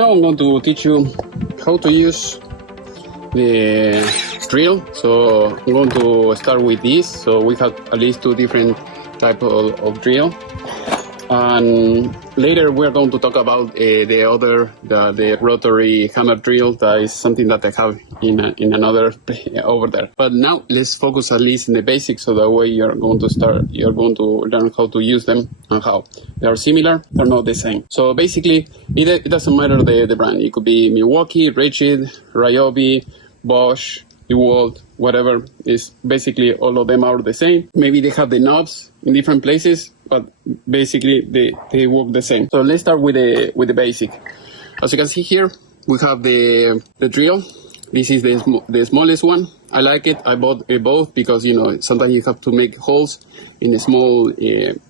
Now I'm going to teach you how to use the drill. So I'm going to start with this. So we have at least two different types of drill. And later we're going to talk about the rotary hammer drill. That is something that I have in another over there. But now let's focus at least in the basics, so that way you're going to learn how to use them and how. They are similar, they're not the same. So basically, it doesn't matter the brand. It could be Milwaukee, Rigid, Ryobi, Bosch, DeWalt, whatever. Is basically all of them are the same. Maybe they have the knobs in different places, but basically they work the same. So let's start with the basic. As you can see here, we have the drill. This is the smallest one. I like it. I bought both because, you know, sometimes you have to make holes in small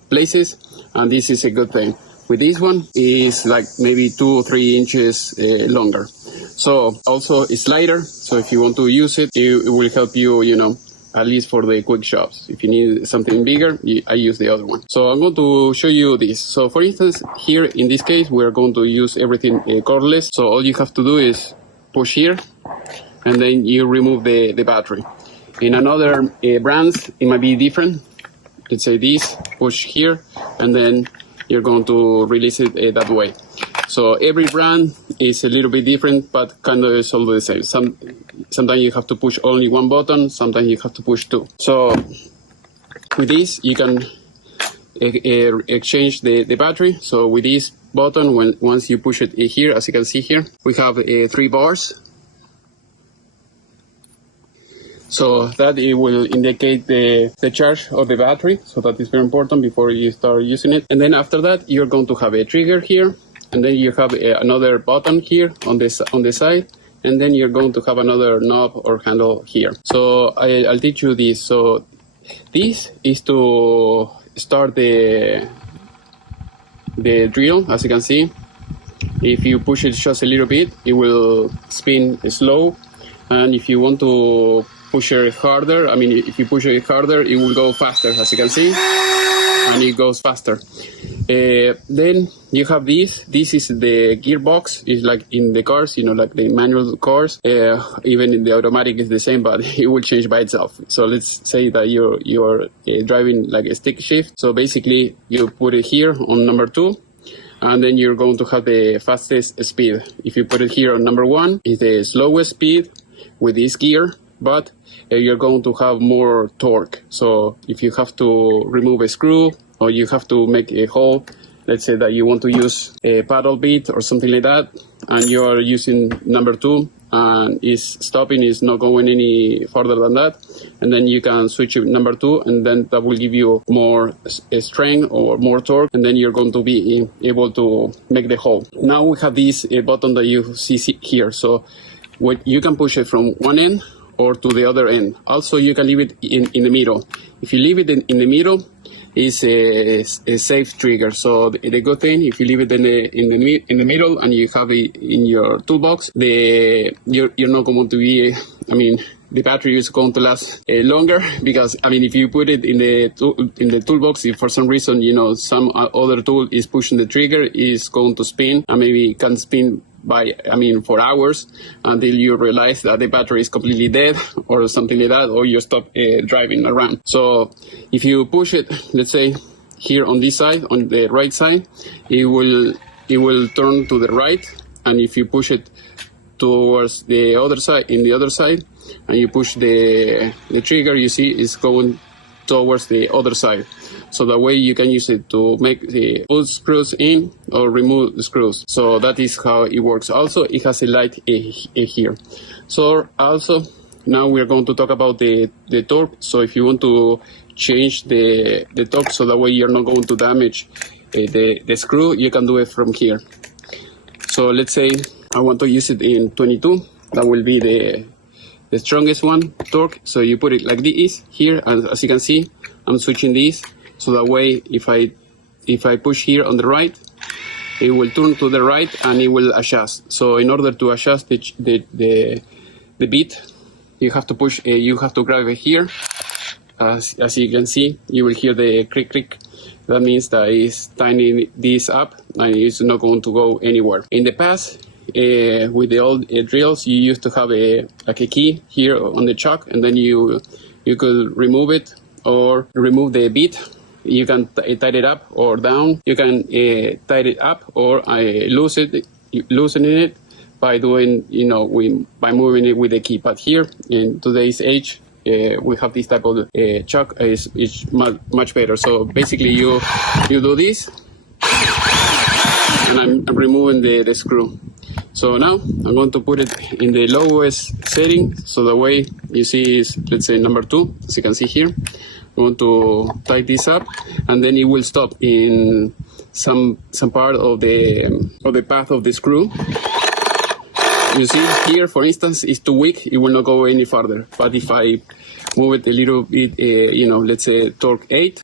places, and this is a good thing. With this one, is like maybe 2 or 3 inches longer. So also it's lighter. So if you want to use it, it will help you, you know, at least for the quick shops. If you need something bigger, I use the other one. So I'm going to show you this. So for instance, here in this case, we're going to use everything cordless. So all you have to do is push here, and then you remove the battery. In another brands, it might be different. Let's say this, push here, and then you're going to release it that way. So every brand is a little bit different, but kind of is all the same. Sometimes you have to push only one button, sometimes you have to push 2. So with this, you can exchange the battery. So with this button, once you push it here, as you can see here, we have 3 bars. So that it will indicate the charge of the battery. So that is very important before you start using it. And then after that, you're going to have a trigger here. And then you have another button here on the side. And then you're going to have another knob or handle here. So I'll teach you this. So this is to start the drill, as you can see. If you push it just a little bit, it will spin slow. And if you want to push it harder, I mean, if you push it harder, it will go faster, as you can see, and it goes faster. Then you have this. This is the gearbox. It's like in the cars, you know, like the manual cars. Even in the automatic is the same, but it will change by itself. So let's say that you're driving like a stick shift. So basically, you put it here on number 2. And then you're going to have the fastest speed. If you put it here on number 1, it's the slowest speed with this gear, but you're going to have more torque. So if you have to remove a screw or you have to make a hole, let's say that you want to use a paddle bit or something like that, and you're using number 2, and is stopping, is not going any further than that, and then you can switch to number 2, and then that will give you more strength or more torque, and then you're going to be able to make the hole. Now we have this button that you see here. So you can push it from one end or to the other end. Also, you can leave it in the middle. If you leave it in the middle, it's a safe trigger. So the good thing, if you leave it in the middle and you have it in your toolbox, you're not going to be, I mean, the battery is going to last longer, because I mean, if you put it in the toolbox, if for some reason, you know, some other tool is pushing the trigger, it's going to spin, and maybe it can spin for hours until you realize that the battery is completely dead or something like that, or you stop driving around. So if you push it, let's say here on this side, on the right side, it will turn to the right, and if you push it towards the other side, and you push the trigger, you see it's going towards the other side. So that way you can use it to make the old screws in or remove the screws. So that is how it works. Also, it has a light here. So also, now we are going to talk about the torque. So if you want to change the torque, so that way you're not going to damage the screw, you can do it from here. So let's say I want to use it in 22. That will be the strongest one, torque. So you put it like this here, and as you can see, I'm switching this. So that way, if I push here on the right, it will turn to the right and it will adjust. So in order to adjust the bit, you have to push. You have to grab it here. As you can see, you will hear the click. That means that it's tightening this up and it's not going to go anywhere. In the past, with the old drills, you used to have a key here on the chuck, and then you could remove it or remove the bit. You can tighten it up or down. You can tighten it up or loosen it by doing, by moving it with the key. But here in today's age, we have this type of chuck is much better. So basically, you do this, and I'm removing the screw. So now I'm going to put it in the lowest setting. So the way you see is, let's say, number 2, as you can see here. I'm going to tighten this up, and then it will stop in some part of the path of the screw. You see here, for instance, it's too weak. It will not go any further. But if I move it a little bit, let's say torque 8,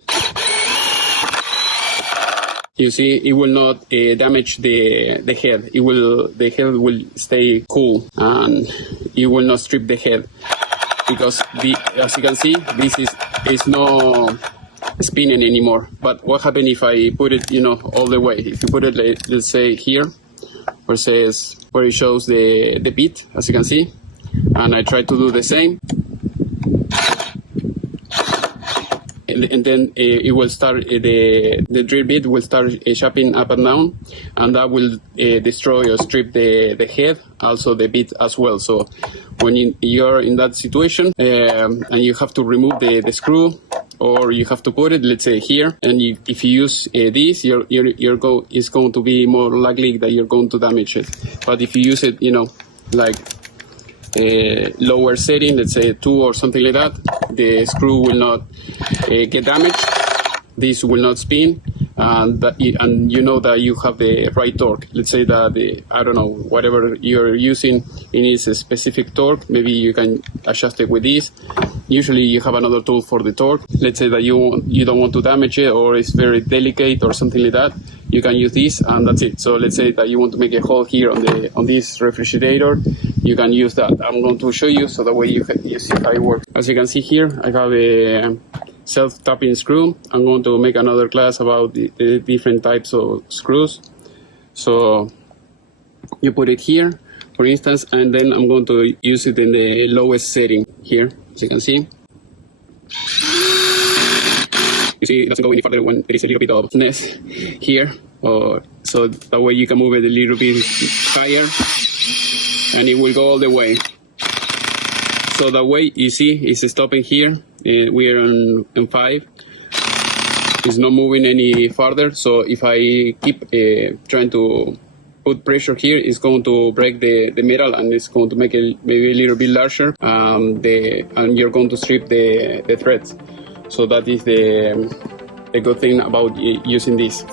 you see, it will not damage the head. The head will stay cool, and it will not strip the head, because as you can see, this is no spinning anymore. But what happens if I put it, all the way? If you put it, let's say here, where it shows the bit, as you can see, and I try to do the same, and then it will start, the drill bit will start chopping up and down, and that will destroy or strip the head, also the bit as well. So when you're in that situation, and you have to remove the screw, or you have to put it, let's say here, and if you use this, it's going to be more likely that you're going to damage it. But if you use it, like a lower setting, let's say 2 or something like that, the screw will not get damaged. This will not spin, and you know that you have the right torque. Let's say that I don't know, whatever you're using, it needs a specific torque. Maybe you can adjust it with this. Usually you have another tool for the torque. Let's say that you don't want to damage it, or it's very delicate or something like that. You can use this, and that's it. So let's say that you want to make a hole here on this refrigerator. You can use that. I'm going to show you so that way you see how it works. As you can see here, I have a self-tapping screw. I'm going to make another class about the different types of screws. So you put it here, for instance, and then I'm going to use it in the lowest setting here, as you can see. You see, it doesn't go any further when there is a little bit of ness here. So that way you can move it a little bit higher, and it will go all the way. So that way, you see, it's stopping here. We are on 5. It's not moving any further. So if I keep trying to put pressure here, it's going to break the metal, and it's going to make it maybe a little bit larger. And you're going to strip the threads. So that is the good thing about using this.